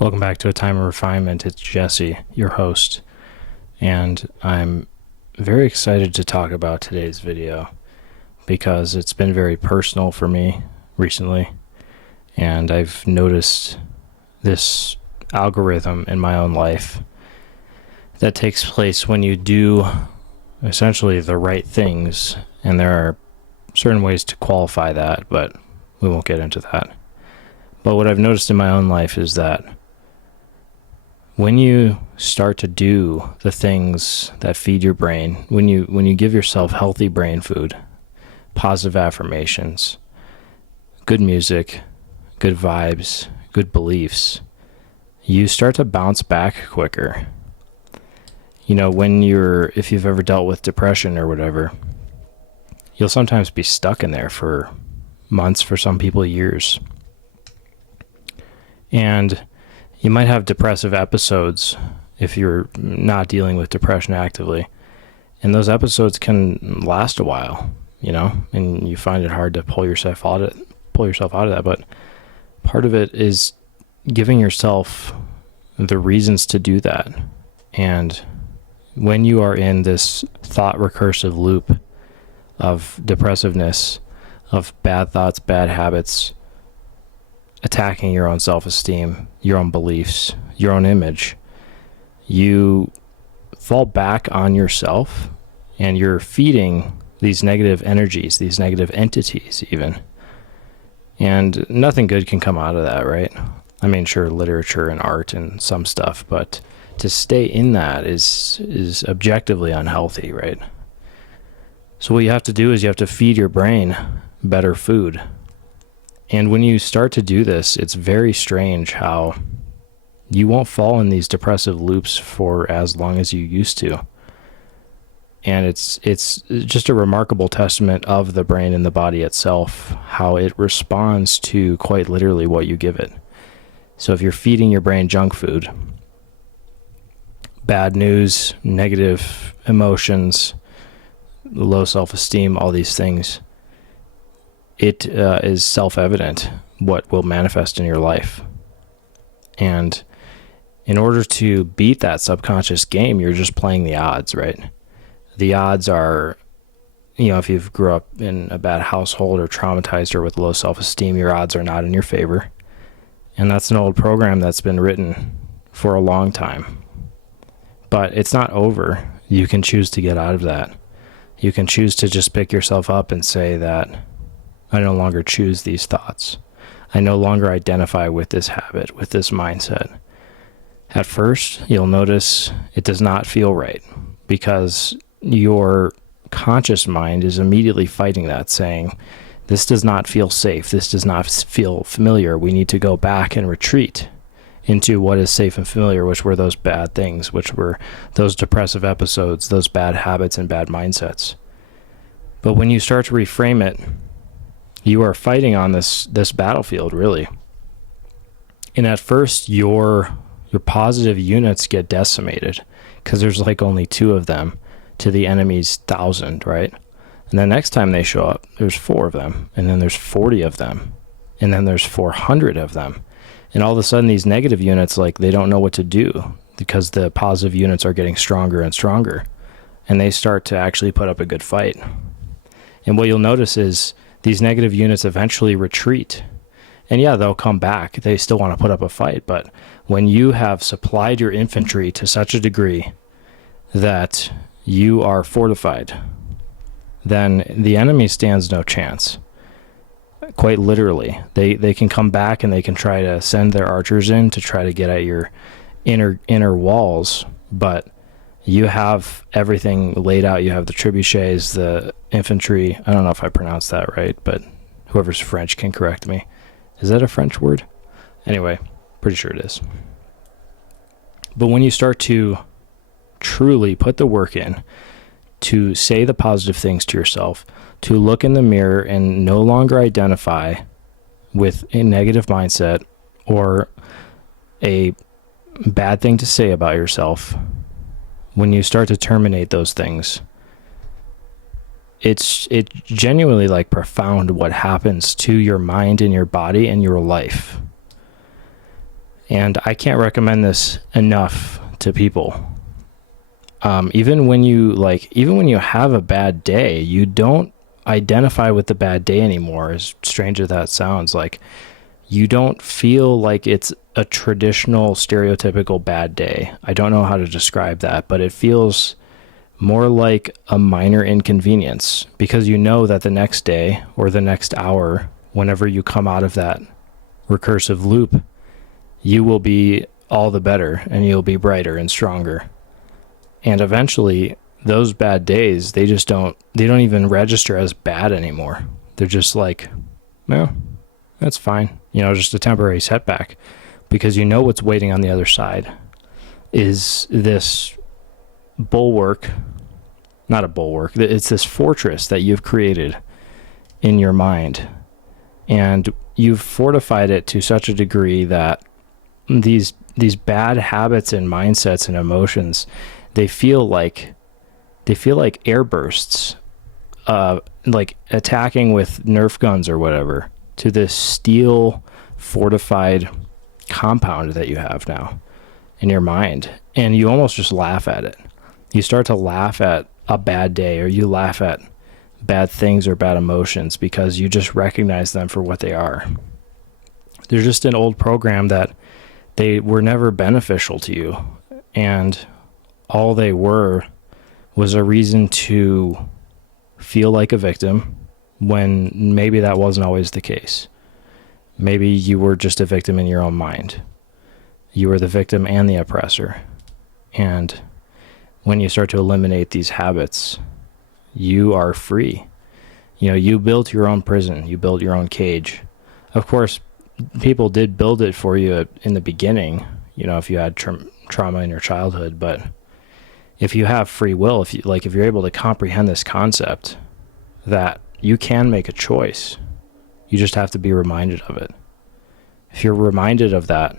Welcome back to A Time of Refinement. It's Jesse, your host, and I'm very excited to talk about today's video because it's been very personal for me recently, and I've noticed this algorithm in my own life that takes place when you do essentially the right things, and there are certain ways to qualify that, but we won't get into that. But what I've noticed in my own life is that when you start to do the things that feed your brain, when you give yourself healthy brain food, positive affirmations, good music, good vibes, good beliefs, you start to bounce back quicker. You know, if you've ever dealt with depression or whatever, you'll sometimes be stuck in there for months, for some people years. And you might have depressive episodes if you're not dealing with depression actively. And those episodes can last a while, and you find it hard to pull yourself out of that. But part of it is giving yourself the reasons to do that. And when you are in this thought recursive loop of depressiveness, of bad thoughts, bad habits, attacking your own self-esteem, your own beliefs, your own image, you fall back on yourself and you're feeding these negative energies, these negative entities even. And nothing good can come out of that, right? I mean, sure, literature and art and some stuff, but to stay in that is objectively unhealthy, right? So what you have to do is you have to feed your brain better food. And when you start to do this, it's very strange how you won't fall in these depressive loops for as long as you used to. And it's just a remarkable testament of the brain and the body itself, how it responds to quite literally what you give it. So if you're feeding your brain junk food, bad news, negative emotions, low self-esteem, all these things, it is self-evident what will manifest in your life. And in order to beat that subconscious game, you're just playing the odds, right? The odds are, if you've grew up in a bad household or traumatized or with low self-esteem, your odds are not in your favor. And that's an old program that's been written for a long time. But it's not over. You can choose to get out of that. You can choose to just pick yourself up and say that I no longer choose these thoughts. I no longer identify with this habit, with this mindset. At first, you'll notice it does not feel right because your conscious mind is immediately fighting that, saying, this does not feel safe. This does not feel familiar. We need to go back and retreat into what is safe and familiar, which were those bad things, which were those depressive episodes, those bad habits and bad mindsets. But when you start to reframe it, you are fighting on this battlefield, really. And at first, your positive units get decimated because there's like only 2 of them to the enemy's 1,000, right? And then next time they show up, there's 4 of them, and then there's 40 of them, and then there's 400 of them. And all of a sudden, these negative units, they don't know what to do because the positive units are getting stronger and stronger, and they start to actually put up a good fight. And what you'll notice is these negative units eventually retreat. And yeah, they'll come back. They still want to put up a fight. But when you have supplied your infantry to such a degree that you are fortified, then the enemy stands no chance. Quite literally. They can come back and they can try to send their archers in to try to get at your inner walls. But you have everything laid out. You have the trebuchets, the infantry. I don't know if I pronounced that right, but whoever's French can correct me. Is that a French word? Anyway, pretty sure it is. But when you start to truly put the work in, to say the positive things to yourself, to look in the mirror and no longer identify with a negative mindset or a bad thing to say about yourself, when you start to terminate those things, it's genuinely profound what happens to your mind and your body and your life. And I can't recommend this enough to people. Even when you have a bad day, you don't identify with the bad day anymore, as strange as that sounds. Like, you don't feel like it's a traditional stereotypical bad day. I don't know how to describe that, but it feels more like a minor inconvenience, because you know that the next day or the next hour, whenever you come out of that recursive loop, you will be all the better and you'll be brighter and stronger. And eventually those bad days, they don't even register as bad anymore. They're just like, no, that's fine. Just a temporary setback, because you know what's waiting on the other side is this bulwark, not a bulwark. It's this fortress that you've created in your mind, and you've fortified it to such a degree that these bad habits and mindsets and emotions, they feel like air bursts, like attacking with Nerf guns or whatever, to this steel fortified compound that you have now in your mind. And you almost just laugh at it. You start to laugh at a bad day, or you laugh at bad things or bad emotions, because you just recognize them for what they are. They're just an old program that they were never beneficial to you, and all they were was a reason to feel like a victim, when maybe that wasn't always the case. Maybe you were just a victim in your own mind. You were the victim and the oppressor. And when you start to eliminate these habits, you are free. You built your own prison. You built your own cage. Of course, people did build it for you in the beginning, if you had trauma in your childhood. But if you have free will, if you're able to comprehend this concept that you can make a choice, you just have to be reminded of it. If you're reminded of that,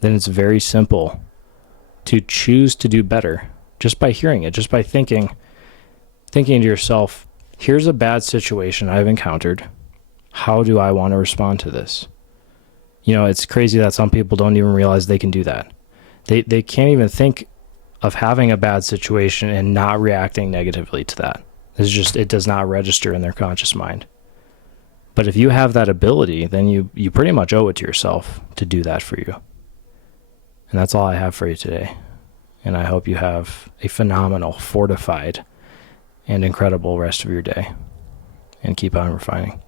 then it's very simple to choose to do better, just by hearing it, just by thinking to yourself, here's a bad situation I've encountered. How do I want to respond to this? It's crazy that some people don't even realize they can do that. They can't even think of having a bad situation and not reacting negatively to that. It does not register in their conscious mind. But if you have that ability, then you pretty much owe it to yourself to do that for you. And that's all I have for you today. And I hope you have a phenomenal, fortified, and incredible rest of your day. And keep on refining.